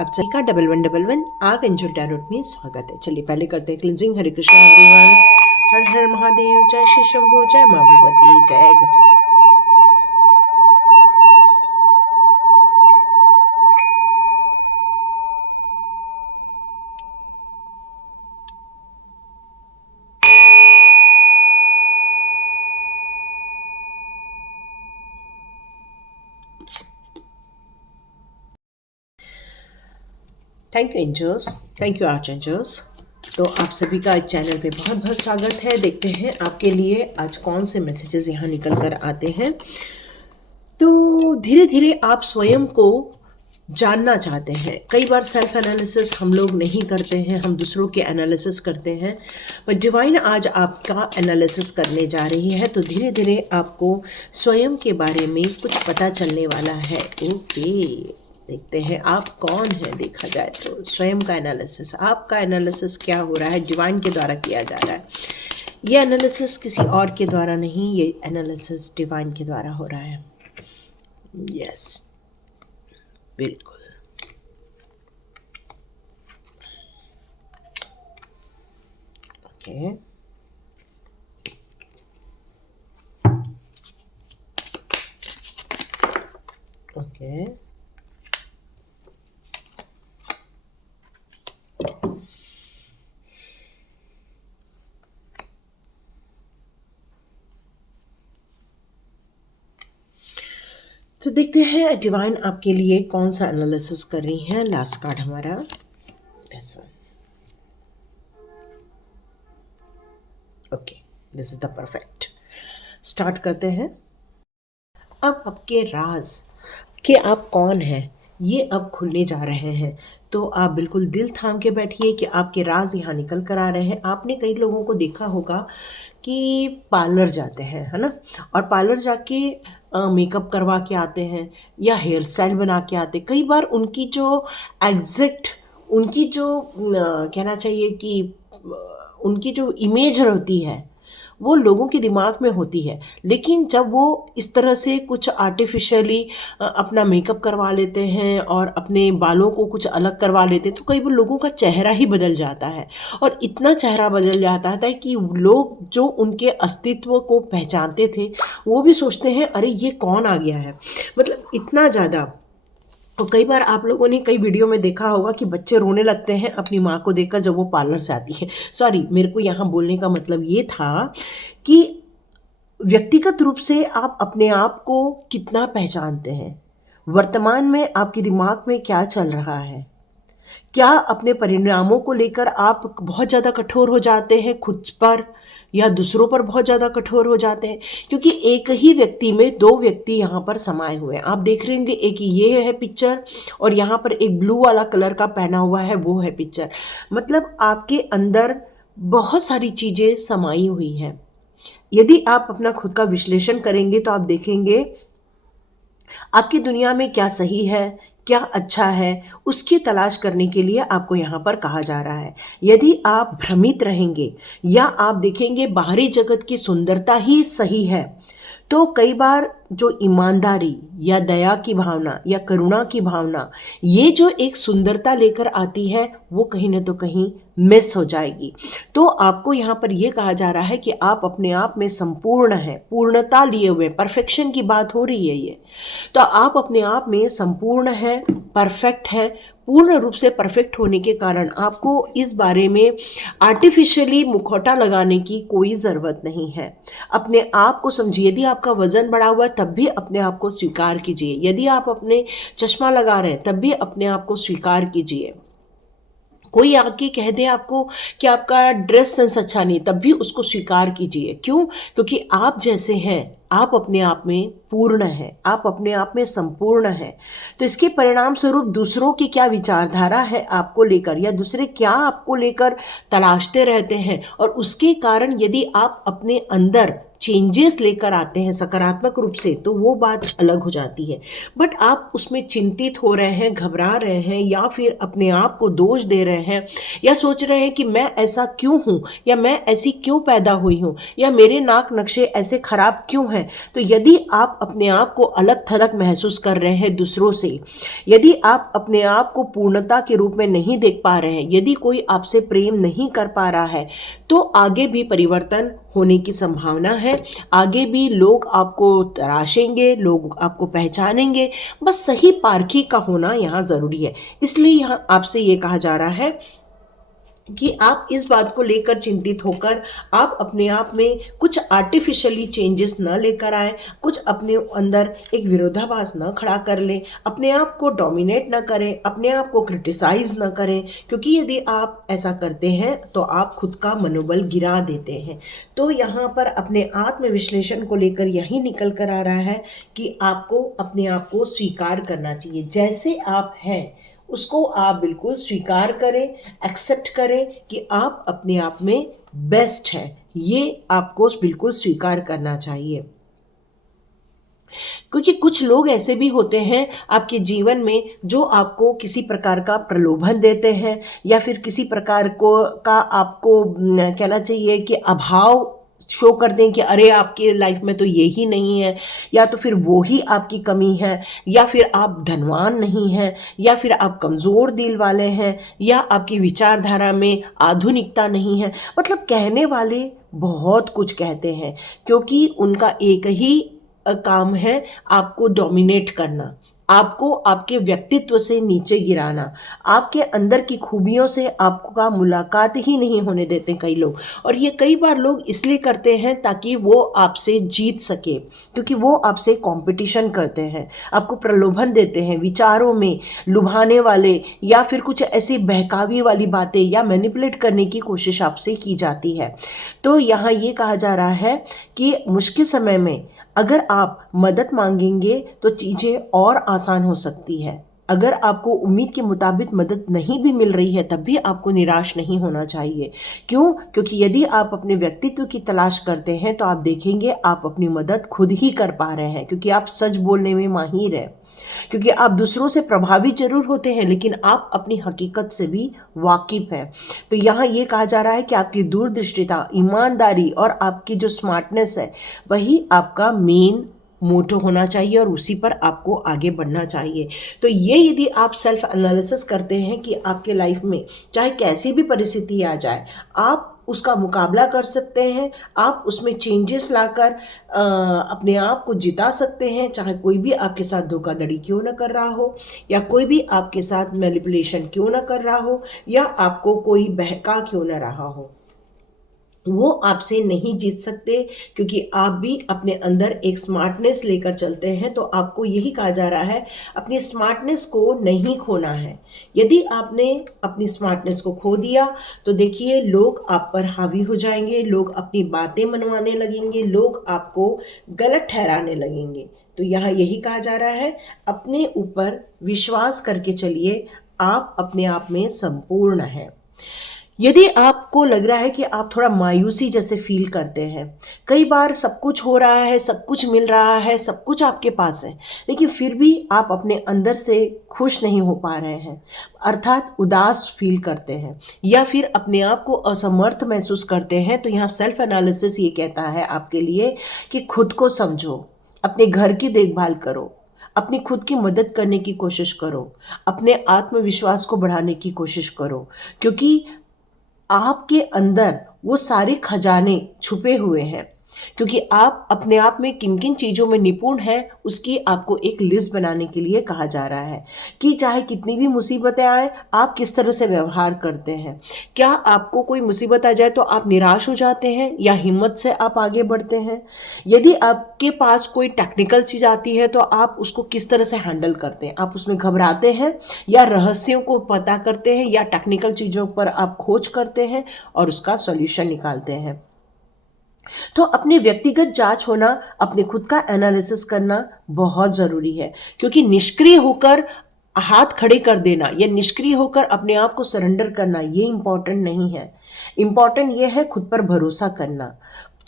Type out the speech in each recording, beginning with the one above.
आप सभी का 1111 आर्क एंजल टैरोट में स्वागत है। चलिए पहले करते हैं क्लिंजिंग। हरे कृष्णा एवरीवन। हर हर महादेव। जय श्री शंभू। जय माँ भगवती। जय Gajanan. Thank you angels, thank you archangels. तो आप सभी का इस चैनल पे बहुत बहुत स्वागत है। देखते हैं आपके लिए आज कौन से मैसेजेस यहाँ निकल कर आते हैं। तो धीरे धीरे आप स्वयं को जानना चाहते हैं। कई बार सेल्फ एनालिसिस हम लोग नहीं करते हैं, हम दूसरों के एनालिसिस करते हैं, पर डिवाइन आज आपका एनालिसिस करने जा रही है। तो धीरे धीरे आपको स्वयं के बारे में कुछ पता चलने वाला है। ओके, देखते हैं आप कौन है। देखा जाए तो स्वयं का एनालिसिस, आपका एनालिसिस क्या हो रहा है, डिवाइन के द्वारा किया जा रहा है। ये एनालिसिस किसी और के द्वारा नहीं, ये एनालिसिस डिवाइन के द्वारा हो रहा है। यस, बिल्कुल। ओके, ओके, तो देखते हैं डिवाइन आपके लिए कौन सा एनालिसिस कर रही हैं। लास्ट कार्ड हमारा this one. Okay, this is the perfect. Start करते हैं। अब आपके राज कि आप कौन हैं ये अब खुलने जा रहे हैं। तो आप बिल्कुल दिल थाम के बैठिए कि आपके राज यहाँ निकल कर आ रहे हैं। आपने कई लोगों को देखा होगा कि पार्लर जाते हैं, है ना, और पार्लर जाके मेकअप करवा के आते हैं या हेयर स्टाइल बना के आते हैं। कई बार उनकी जो एग्जैक्ट उनकी जो कहना चाहिए कि उनकी जो इमेज होती है वो लोगों के दिमाग में होती है, लेकिन जब वो इस तरह से कुछ आर्टिफिशियली अपना मेकअप करवा लेते हैं और अपने बालों को कुछ अलग करवा लेते हैं तो कई बार लोगों का चेहरा ही बदल जाता है। और इतना चेहरा बदल जाता है कि लोग जो उनके अस्तित्व को पहचानते थे वो भी सोचते हैं अरे ये कौन आ गया है, मतलब इतना ज़्यादा। तो कई बार आप लोगों ने कई वीडियो में देखा होगा कि बच्चे रोने लगते हैं अपनी माँ को देखकर जब वो पार्लर से आती है। सॉरी, मेरे को यहाँ बोलने का मतलब ये था कि व्यक्तिगत रूप से आप अपने आप को कितना पहचानते हैं, वर्तमान में आपके दिमाग में क्या चल रहा है, क्या अपने परिणामों को लेकर आप बहुत ज़्यादा कठोर हो जाते हैं खुद पर या दूसरों पर बहुत ज़्यादा कठोर हो जाते हैं। क्योंकि एक ही व्यक्ति में दो व्यक्ति यहाँ पर समाये हुए हैं। आप देख रहे होंगे, एक ये है पिक्चर और यहाँ पर एक ब्लू वाला कलर का पहना हुआ है वो है पिक्चर। मतलब आपके अंदर बहुत सारी चीज़ें समाई हुई हैं। यदि आप अपना खुद का विश्लेषण करेंगे तो आप देखेंगे आपकी दुनिया में क्या सही है, क्या अच्छा है, उसकी तलाश करने के लिए आपको यहाँ पर कहा जा रहा है। यदि आप भ्रमित रहेंगे या आप देखेंगे बाहरी जगत की सुंदरता ही सही है, तो कई बार जो ईमानदारी या दया की भावना या करुणा की भावना, ये जो एक सुंदरता लेकर आती है, वो कहीं ना तो कहीं मिस हो जाएगी। तो आपको यहाँ पर ये कहा जा रहा है कि आप अपने आप में संपूर्ण हैं, पूर्णता लिए हुए, परफेक्शन की बात हो रही है ये। तो आप अपने आप में संपूर्ण हैं, परफेक्ट हैं। पूर्ण रूप से परफेक्ट होने के कारण आपको इस बारे में आर्टिफिशियली मुखौटा लगाने की कोई ज़रूरत नहीं है। अपने आप को समझिए। यदि आपका वजन बढ़ा हुआ है तब भी अपने आप को स्वीकार कीजिए। यदि आप अपने चश्मा लगा रहे हैं तब भी अपने आप को स्वीकार कीजिए। कोई आके कह दे आपको कि आपका ड्रेस सेंस अच्छा नहीं, तब भी उसको स्वीकार कीजिए। क्यों? क्योंकि आप जैसे हैं, आप अपने आप में पूर्ण हैं, आप अपने आप में संपूर्ण हैं। तो इसके परिणाम स्वरूप दूसरों की क्या विचारधारा है आपको लेकर या दूसरे क्या आपको लेकर तलाशते रहते हैं, और उसके कारण यदि आप अपने अंदर चेंजेस लेकर आते हैं सकारात्मक रूप से, तो वो बात अलग हो जाती है। बट आप उसमें चिंतित हो रहे हैं, घबरा रहे हैं, या फिर अपने आप को दोष दे रहे हैं, या सोच रहे हैं कि मैं ऐसा क्यों हूँ, या मैं ऐसी क्यों पैदा हुई हूँ, या मेरे नाक नक्शे ऐसे खराब क्यों हैं। तो यदि आप अपने आप को अलग थलग महसूस कर रहे हैं दूसरों से, यदि आप अपने आप को पूर्णता के रूप में नहीं देख पा रहे हैं, यदि कोई आपसे प्रेम नहीं कर पा रहा है, तो आगे भी परिवर्तन होने की संभावना है। आगे भी लोग आपको तराशेंगे, लोग आपको पहचानेंगे। बस सही पारखी का होना यहाँ ज़रूरी है। इसलिए यहाँ आपसे ये कहा जा रहा है कि आप इस बात को लेकर चिंतित होकर आप अपने आप में कुछ आर्टिफिशियली चेंजेस न लेकर आए, कुछ अपने अंदर एक विरोधाभास न खड़ा कर लें, अपने आप को डोमिनेट न करें, अपने आप को क्रिटिसाइज न करें, क्योंकि यदि आप ऐसा करते हैं तो आप खुद का मनोबल गिरा देते हैं। तो यहाँ पर अपने आत्मविश्लेषण को लेकर यही निकल कर आ रहा है कि आपको अपने आप को स्वीकार करना चाहिए। जैसे आप हैं उसको आप बिल्कुल स्वीकार करें, एक्सेप्ट करें कि आप अपने आप में बेस्ट हैं। ये आपको बिल्कुल स्वीकार करना चाहिए, क्योंकि कुछ लोग ऐसे भी होते हैं आपके जीवन में जो आपको किसी प्रकार का प्रलोभन देते हैं, या फिर किसी प्रकार का आपको कहना चाहिए कि अभाव शो कर दें कि अरे आपके लाइफ में तो ये ही नहीं है, या तो फिर वो ही आपकी कमी है, या फिर आप धनवान नहीं हैं, या फिर आप कमज़ोर दिल वाले हैं, या आपकी विचारधारा में आधुनिकता नहीं है। मतलब कहने वाले बहुत कुछ कहते हैं, क्योंकि उनका एक ही काम है आपको डोमिनेट करना, आपको आपके व्यक्तित्व से नीचे गिराना, आपके अंदर की खूबियों से आपका मुलाकात ही नहीं होने देते कई लोग। और ये कई बार लोग इसलिए करते हैं ताकि वो आपसे जीत सके, क्योंकि वो आपसे कंपटीशन करते हैं, आपको प्रलोभन देते हैं, विचारों में लुभाने वाले, या फिर कुछ ऐसी बहकावी वाली बातें या मैनिपुलेट करने की कोशिश आपसे की जाती है। तो यहाँ ये कहा जा रहा है कि मुश्किल समय में अगर आप मदद मांगेंगे तो चीज़ें और आसान हो सकती है। अगर आपको उम्मीद के मुताबिक मदद नहीं भी मिल रही है, तब भी आपको निराश नहीं होना चाहिए। क्यों? क्योंकि यदि आप अपने व्यक्तित्व की तलाश करते हैं तो आप देखेंगे आप अपनी मदद खुद ही कर पा रहे हैं, क्योंकि आप सच बोलने में माहिर हैं, क्योंकि आप दूसरों से प्रभावित जरूर होते हैं लेकिन आप अपनी हकीकत से भी वाकिफ हैं। तो यहाँ ये कहा जा रहा है कि आपकी दूरदृष्टिता, ईमानदारी और आपकी जो स्मार्टनेस है, वही आपका मेन मोटो होना चाहिए और उसी पर आपको आगे बढ़ना चाहिए। तो ये यदि आप सेल्फ एनालिसिस करते हैं कि आपके लाइफ में चाहे कैसी भी परिस्थिति आ जाए, आप उसका मुकाबला कर सकते हैं, आप उसमें चेंजेस लाकर अपने आप को जिता सकते हैं, चाहे कोई भी आपके साथ धोखाधड़ी क्यों ना कर रहा हो, या कोई भी आपके साथ मैनिपुलेशन क्यों ना कर रहा हो, या आपको कोई बहका क्यों ना रहा हो, वो आपसे नहीं जीत सकते, क्योंकि आप भी अपने अंदर एक स्मार्टनेस लेकर चलते हैं। तो आपको यही कहा जा रहा है अपनी स्मार्टनेस को नहीं खोना है। यदि आपने अपनी स्मार्टनेस को खो दिया तो देखिए लोग आप पर हावी हो जाएंगे, लोग अपनी बातें मनवाने लगेंगे, लोग आपको गलत ठहराने लगेंगे। तो यहाँ यही कहा जा रहा है अपने ऊपर विश्वास करके चलिए, आप अपने आप में संपूर्ण हैं। यदि आपको लग रहा है कि आप थोड़ा मायूसी जैसे फील करते हैं, कई बार सब कुछ हो रहा है, सब कुछ मिल रहा है, सब कुछ आपके पास है, लेकिन फिर भी आप अपने अंदर से खुश नहीं हो पा रहे हैं, अर्थात उदास फील करते हैं, या फिर अपने आप को असमर्थ महसूस करते हैं, तो यहाँ सेल्फ एनालिसिस ये कहता है आपके लिए कि खुद को समझो, अपने घर की देखभाल करो, अपनी खुद की मदद करने की कोशिश करो, अपने आत्मविश्वास को बढ़ाने की कोशिश करो, क्योंकि आपके अंदर वो सारे खजाने छुपे हुए हैं। क्योंकि आप अपने आप में किन किन चीज़ों में निपुण हैं उसकी आपको एक लिस्ट बनाने के लिए कहा जा रहा है कि चाहे कितनी भी मुसीबतें आए, आप किस तरह से व्यवहार करते हैं। क्या आपको कोई मुसीबत आ जाए तो आप निराश हो जाते हैं, या हिम्मत से आप आगे बढ़ते हैं? यदि आपके पास कोई टेक्निकल चीज़ आती है तो आप उसको किस तरह से हैंडल करते हैं? आप उसमें घबराते हैं, या रहस्यों को पता करते हैं, या टेक्निकल चीज़ों पर आप खोज करते हैं और उसका सॉल्यूशन निकालते हैं? तो अपने व्यक्तिगत जांच होना, अपने खुद का एनालिसिस करना बहुत ज़रूरी है, क्योंकि निष्क्रिय होकर हाथ खड़े कर देना या निष्क्रिय होकर अपने आप को सरेंडर करना ये इम्पॉर्टेंट नहीं है। इम्पॉर्टेंट ये है खुद पर भरोसा करना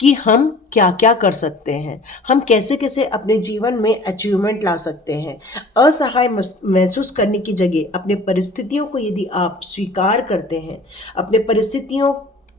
कि हम क्या क्या कर सकते हैं, हम कैसे कैसे अपने जीवन में अचीवमेंट ला सकते हैं। असहाय महसूस करने की जगह अपने परिस्थितियों को यदि आप स्वीकार करते हैं, अपने परिस्थितियों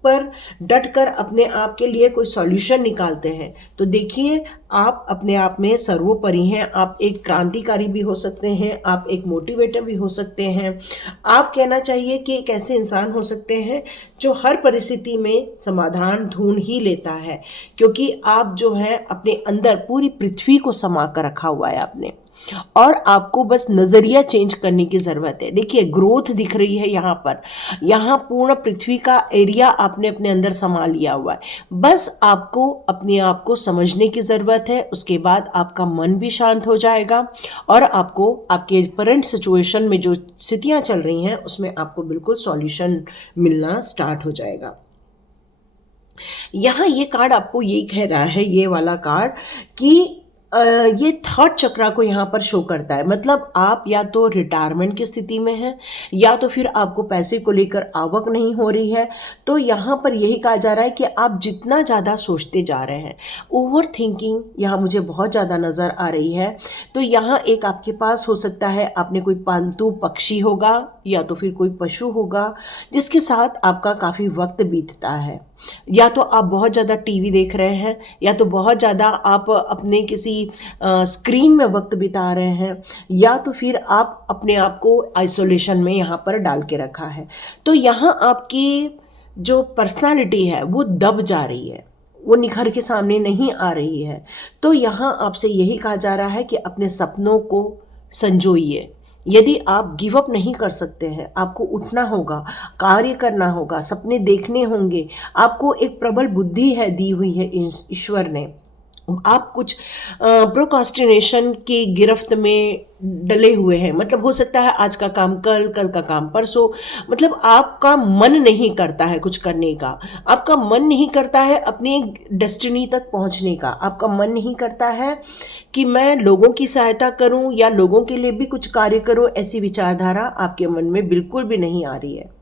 पर डट कर अपने आप के लिए कोई सॉल्यूशन निकालते हैं, तो देखिए आप अपने आप में सर्वोपरि हैं। आप एक क्रांतिकारी भी हो सकते हैं, आप एक मोटिवेटर भी हो सकते हैं। आप कहना चाहिए कि एक ऐसे इंसान हो सकते हैं जो हर परिस्थिति में समाधान ढूंढ ही लेता है, क्योंकि आप जो है अपने अंदर पूरी पृथ्वी को समा कर रखा हुआ है आपने, और आपको बस नज़रिया चेंज करने की ज़रूरत है। देखिए ग्रोथ दिख रही है यहाँ पर, यहाँ पूर्ण पृथ्वी का एरिया आपने अपने अंदर समा लिया हुआ है। बस आपको अपने आप को समझने की ज़रूरत है, उसके बाद आपका मन भी शांत हो जाएगा और आपको आपके करंट सिचुएशन में जो स्थितियाँ चल रही हैं उसमें आपको बिल्कुल सॉल्यूशन मिलना स्टार्ट हो जाएगा। यहाँ ये कार्ड आपको यही कह रहा है, ये वाला कार्ड, कि ये थर्ड चक्रा को यहाँ पर शो करता है। मतलब आप या तो रिटायरमेंट की स्थिति में हैं, या तो फिर आपको पैसे को लेकर आवक नहीं हो रही है। तो यहाँ पर यही कहा जा रहा है कि आप जितना ज़्यादा सोचते जा रहे हैं, ओवर थिंकिंग यहाँ मुझे बहुत ज़्यादा नज़र आ रही है। तो यहाँ एक आपके पास हो सकता है, आपने कोई पालतू पक्षी होगा या तो फिर कोई पशु होगा जिसके साथ आपका काफ़ी वक्त बीतता है। या तो आप बहुत ज़्यादा टीवी देख रहे हैं, या तो बहुत ज़्यादा आप अपने किसी स्क्रीन में वक्त बिता रहे हैं, या तो फिर आप अपने आप को आइसोलेशन में यहाँ पर डाल के रखा है। तो यहाँ आपकी जो पर्सनालिटी है वो दब जा रही है, वो निखर के सामने नहीं आ रही है। तो यहाँ आपसे यही कहा जा रहा है कि अपने सपनों को संजोइए। यदि आप गिव अप नहीं कर सकते हैं, आपको उठना होगा, कार्य करना होगा, सपने देखने होंगे। आपको एक प्रबल बुद्धि है दी हुई है ईश्वर ने। आप कुछ प्रोकास्टिनेशन की गिरफ्त में डले हुए हैं। मतलब हो सकता है आज का काम कल, कल का काम परसों। मतलब आपका मन नहीं करता है कुछ करने का, आपका मन नहीं करता है अपनी डेस्टिनी तक पहुंचने का, आपका मन नहीं करता है कि मैं लोगों की सहायता करूं या लोगों के लिए भी कुछ कार्य करूं। ऐसी विचारधारा आपके मन में बिल्कुल भी नहीं आ रही है।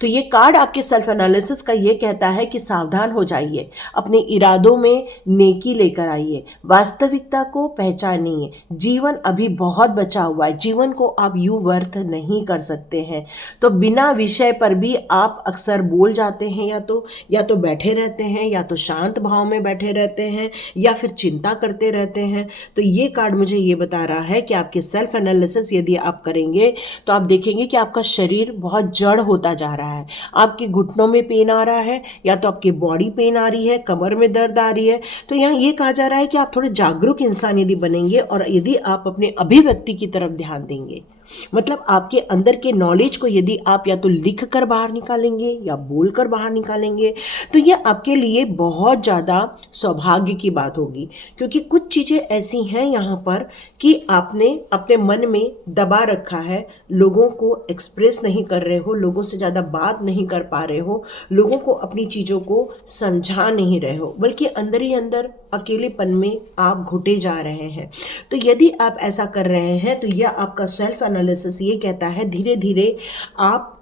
तो ये कार्ड आपके सेल्फ एनालिसिस का ये कहता है कि सावधान हो जाइए, अपने इरादों में नेकी लेकर आइए, वास्तविकता को पहचानिए। जीवन अभी बहुत बचा हुआ है, जीवन को आप यूं व्यर्थ नहीं कर सकते हैं। तो बिना विषय पर भी आप अक्सर बोल जाते हैं, या तो बैठे रहते हैं, या तो शांत भाव में बैठे रहते हैं, या फिर चिंता करते रहते हैं। तो ये कार्ड मुझे ये बता रहा है कि आपके सेल्फ एनालिसिस यदि आप करेंगे तो आप देखेंगे कि आपका शरीर बहुत जड़ होता जा रहा है। आपके घुटनों में पेन आ रहा है, या तो आपकी बॉडी पेन आ रही है, कमर में दर्द आ रही है। तो यहाँ ये कहा जा रहा है कि आप थोड़े जागरूक इंसान यदि बनेंगे और यदि आप अपने अभिव्यक्ति की तरफ ध्यान देंगे, मतलब आपके अंदर के नॉलेज को यदि आप या तो लिख कर बाहर निकालेंगे या बोल कर बाहर निकालेंगे, तो यह आपके लिए बहुत ज़्यादा सौभाग्य की बात होगी। क्योंकि कुछ चीज़ें ऐसी हैं यहाँ पर कि आपने अपने मन में दबा रखा है, लोगों को एक्सप्रेस नहीं कर रहे हो, लोगों से ज़्यादा बात नहीं कर पा रहे हो, लोगों को अपनी चीज़ों को समझा नहीं रहे हो, बल्कि अंदर ही अंदर अकेलेपन में आप घुटे जा रहे हैं। तो यदि आप ऐसा कर रहे हैं तो यह आपका सेल्फ एनालिसिस ये कहता है धीरे धीरे आप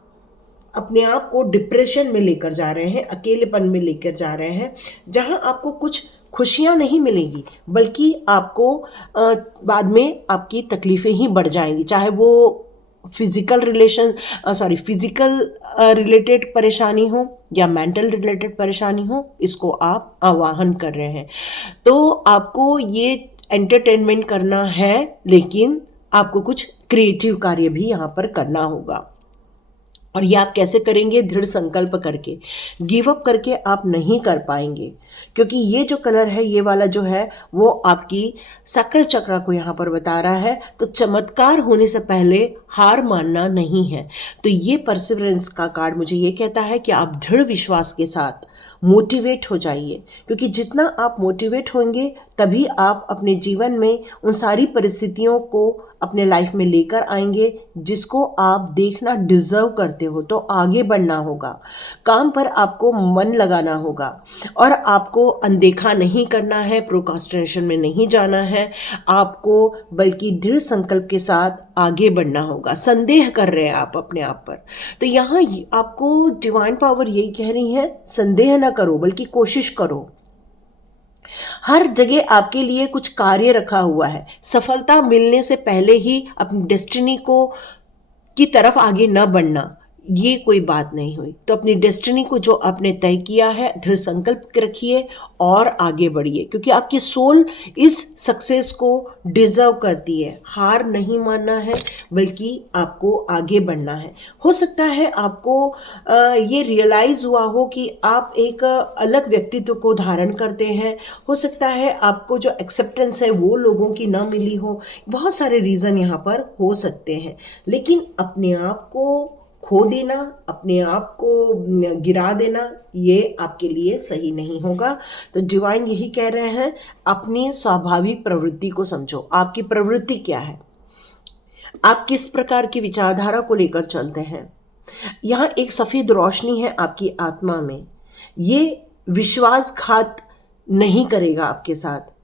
अपने आप को डिप्रेशन में लेकर जा रहे हैं, अकेलेपन में लेकर जा रहे हैं, जहां आपको कुछ खुशियां नहीं मिलेंगी, बल्कि आपको बाद में आपकी तकलीफ़ें ही बढ़ जाएंगी। चाहे वो फिजिकल रिलेटेड परेशानी हो या मेंटल रिलेटेड परेशानी हो, इसको आप आवाहन कर रहे हैं। तो आपको ये एंटरटेनमेंट करना है, लेकिन आपको कुछ क्रिएटिव कार्य भी यहाँ पर करना होगा। और ये आप कैसे करेंगे? दृढ़ संकल्प करके। गिव अप करके आप नहीं कर पाएंगे, क्योंकि ये जो कलर है, ये वाला जो है, वो आपकी सक्र चक्र को यहाँ पर बता रहा है। तो चमत्कार होने से पहले हार मानना नहीं है। तो ये परसिवरेंस का कार्ड मुझे ये कहता है कि आप दृढ़ विश्वास के साथ मोटिवेट हो जाइए, क्योंकि जितना आप मोटिवेट होंगे तभी आप अपने जीवन में उन सारी परिस्थितियों को अपने लाइफ में लेकर आएंगे जिसको आप देखना डिजर्व करते हो। तो आगे बढ़ना होगा, काम पर आपको मन लगाना होगा, और आपको अनदेखा नहीं करना है, प्रोक्रास्टिनेशन में नहीं जाना है आपको, बल्कि दृढ़ संकल्प के साथ आगे बढ़ना होगा। संदेह कर रहे हैं आप अपने आप पर, तो यहाँ आपको डिवाइन पावर यही कह रही है, संदेह ना करो बल्कि कोशिश करो। हर जगह आपके लिए कुछ कार्य रखा हुआ है। सफलता मिलने से पहले ही अपनी डेस्टिनी को की तरफ आगे न बढ़ना, ये कोई बात नहीं हुई। तो अपनी डेस्टिनी को जो आपने तय किया है, दृढ़ संकल्प रखिए और आगे बढ़िए, क्योंकि आपकी सोल इस सक्सेस को डिजर्व करती है। हार नहीं मानना है बल्कि आपको आगे बढ़ना है। हो सकता है आपको ये रियलाइज हुआ हो कि आप एक अलग व्यक्तित्व को धारण करते हैं। हो सकता है आपको जो एक्सेप्टेंस है वो लोगों की ना मिली हो। बहुत सारे रीज़न यहाँ पर हो सकते हैं, लेकिन अपने आप को खो देना, अपने आप को गिरा देना, ये आपके लिए सही नहीं होगा। तो डिवाइन यही कह रहे हैं, अपनी स्वाभाविक प्रवृत्ति को समझो। आपकी प्रवृत्ति क्या है, आप किस प्रकार की विचारधारा को लेकर चलते हैं। यहाँ एक सफ़ेद रोशनी है आपकी आत्मा में, ये विश्वासघात नहीं करेगा आपके साथ।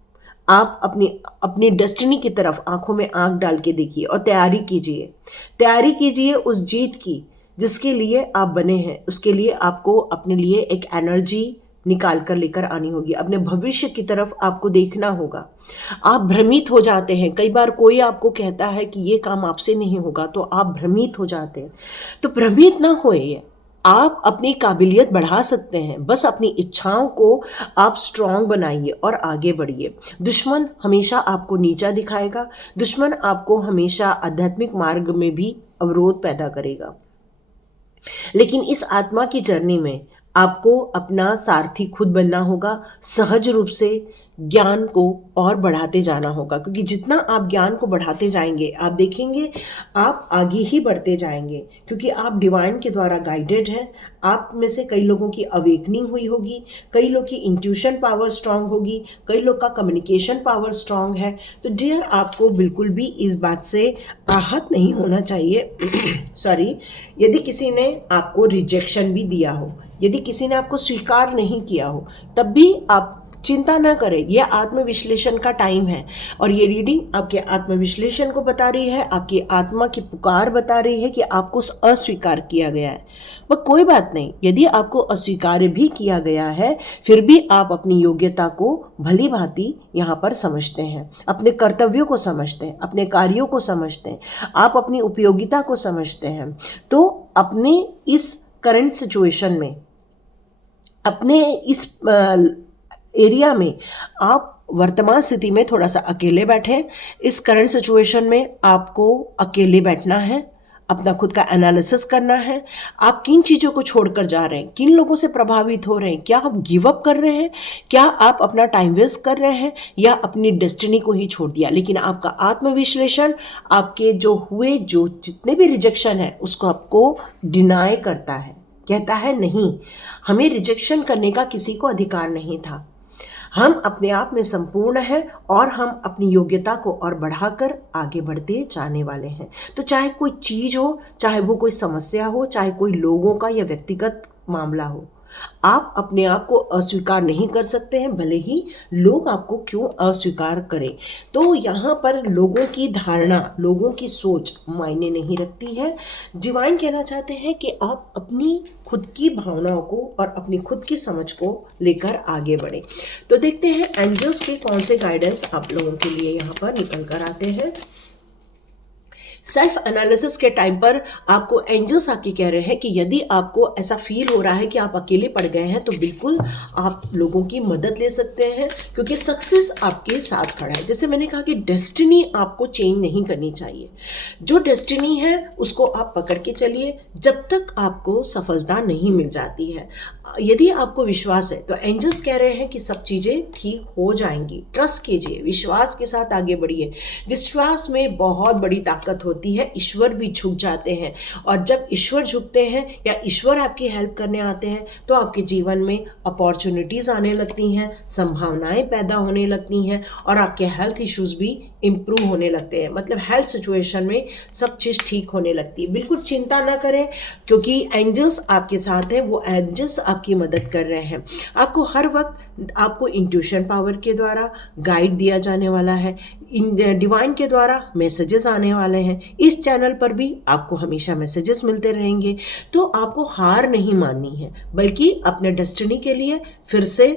आप अपनी अपनी डेस्टिनी की तरफ आंखों में आंख डाल के देखिए और तैयारी कीजिए उस जीत की जिसके लिए आप बने हैं। उसके लिए आपको अपने लिए एक एनर्जी निकाल कर लेकर आनी होगी। अपने भविष्य की तरफ आपको देखना होगा। आप भ्रमित हो जाते हैं, कई बार कोई आपको कहता है कि ये काम आपसे नहीं होगा तो आप भ्रमित हो जाते हैं। तो भ्रमित ना होइए, आप अपनी काबिलियत बढ़ा सकते हैं। बस अपनी इच्छाओं को आप स्ट्रांग बनाइए और आगे बढ़िए। दुश्मन हमेशा आपको नीचा दिखाएगा, दुश्मन आपको हमेशा आध्यात्मिक मार्ग में भी अवरोध पैदा करेगा। लेकिन इस आत्मा की जर्नी में आपको अपना सारथी खुद बनना होगा। सहज रूप से ज्ञान को और बढ़ाते जाना होगा, क्योंकि जितना आप ज्ञान को बढ़ाते जाएंगे आप देखेंगे आप आगे ही बढ़ते जाएंगे, क्योंकि आप डिवाइन के द्वारा गाइडेड हैं। आप में से कई लोगों की अवेकनिंग हुई होगी, कई लोग की इंट्यूशन पावर स्ट्रांग होगी, कई लोग का कम्युनिकेशन पावर स्ट्रांग है। तो डियर, आपको बिल्कुल भी इस बात से आहत नहीं होना चाहिए सॉरी, यदि किसी ने आपको रिजेक्शन भी दिया हो, यदि किसी ने आपको स्वीकार नहीं किया हो, तब भी आप चिंता ना करें। यह आत्मविश्लेषण का टाइम है और ये रीडिंग आपके आत्मविश्लेषण को बता रही है, आपकी आत्मा की पुकार बता रही है कि आपको अस्वीकार किया गया है। पर कोई बात नहीं, यदि आपको अस्वीकार भी किया गया है फिर भी आप अपनी योग्यता को भली भांति यहाँ पर समझते हैं, अपने कर्तव्यों को समझते हैं, अपने कार्यों को समझते हैं, आप अपनी उपयोगिता को समझते हैं। तो अपने इस करंट सिचुएशन में, अपने इस एरिया में आप वर्तमान स्थिति में थोड़ा सा अकेले बैठे। इस करंट सिचुएशन में आपको अकेले बैठना है, अपना खुद का एनालिसिस करना है। आप किन चीज़ों को छोड़कर जा रहे हैं, किन लोगों से प्रभावित हो रहे हैं, क्या आप गिव अप कर रहे हैं, क्या आप अपना टाइम वेस्ट कर रहे हैं, या अपनी डेस्टिनी को ही छोड़ दिया। लेकिन आपका आत्मविश्लेषण आपके जो जितने भी रिजेक्शन है उसको आपको डिनाई करता है, कहता है नहीं, हमें रिजेक्शन करने का किसी को अधिकार नहीं था। हम अपने आप में संपूर्ण हैं और हम अपनी योग्यता को और बढ़ाकर आगे बढ़ते जाने वाले हैं। तो चाहे कोई चीज़ हो, चाहे वो कोई समस्या हो, चाहे कोई लोगों का या व्यक्तिगत मामला हो, आप अपने आप को अस्वीकार नहीं कर सकते हैं, भले ही लोग आपको क्यों अस्वीकार करें। तो यहाँ पर लोगों की धारणा, लोगों की सोच मायने नहीं रखती है। डिवाइन कहना चाहते हैं कि आप अपनी खुद की भावनाओं को और अपनी खुद की समझ को लेकर आगे बढ़ें। तो देखते हैं एंजल्स के कौन से गाइडेंस आप लोगों के लिए यहाँ पर निकल कर आते हैं। सेल्फ एनालिसिस के टाइम पर आपको एंजल्स आके कह रहे हैं कि यदि आपको ऐसा फील हो रहा है कि आप अकेले पड़ गए हैं तो बिल्कुल आप लोगों की मदद ले सकते हैं, क्योंकि सक्सेस आपके साथ खड़ा है। जैसे मैंने कहा कि डेस्टिनी आपको चेंज नहीं करनी चाहिए, जो डेस्टिनी है उसको आप पकड़ के चलिए जब तक आपको सफलता नहीं मिल जाती है। यदि आपको विश्वास है तो एंजल्स कह रहे हैं कि सब चीज़ें ठीक हो जाएंगी। ट्रस्ट कीजिए, विश्वास के साथ आगे बढ़िए। विश्वास में बहुत बड़ी ताकत होती है, ईश्वर भी झुक जाते हैं, और जब ईश्वर झुकते हैं या ईश्वर आपकी हेल्प करने आते हैं तो आपके जीवन में अपॉर्चुनिटीज़ आने लगती हैं, संभावनाएं पैदा होने लगती हैं और आपके हेल्थ इश्यूज़ भी इम्प्रूव होने लगते हैं। मतलब हेल्थ सिचुएशन में सब चीज़ ठीक होने लगती है। बिल्कुल चिंता ना करें, क्योंकि एंजल्स आपके साथ हैं, वो एंजल्स आपकी मदद कर रहे हैं। आपको हर वक्त आपको इंट्यूशन पावर के द्वारा गाइड दिया जाने वाला है, इन डिवाइन के द्वारा मैसेजेस आने वाले हैं। इस चैनल पर भी आपको हमेशा मैसेजेस मिलते रहेंगे। तो आपको हार नहीं माननी है, बल्कि अपने डेस्टिनी के लिए फिर से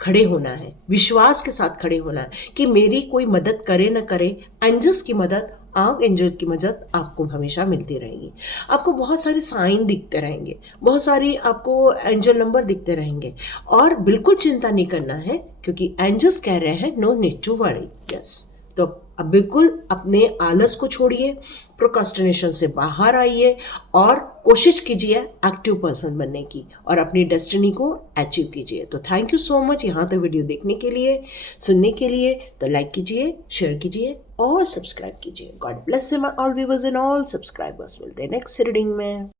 खड़े होना है, विश्वास के साथ खड़े होना है कि मेरी कोई मदद करे ना करे, एंजल्स की मदद, आर्क एंजल की मदद आपको हमेशा मिलती रहेगी। आपको बहुत सारे साइन दिखते रहेंगे, बहुत सारी आपको एंजल नंबर दिखते रहेंगे, और बिल्कुल चिंता नहीं करना है क्योंकि एंजल्स कह रहे हैं no need to worry. Yes, तो अब बिल्कुल अपने आलस को छोड़िए, प्रोक्रास्टिनेशन से बाहर आइए और कोशिश कीजिए एक्टिव पर्सन बनने की और अपनी डेस्टिनी को अचीव कीजिए। तो थैंक यू सो मच यहाँ तक वीडियो देखने के लिए, सुनने के लिए। तो लाइक कीजिए, शेयर कीजिए और सब्सक्राइब कीजिए। God bless you all viewers and all subscribers. मिलते हैं नेक्स्ट रीडिंग में।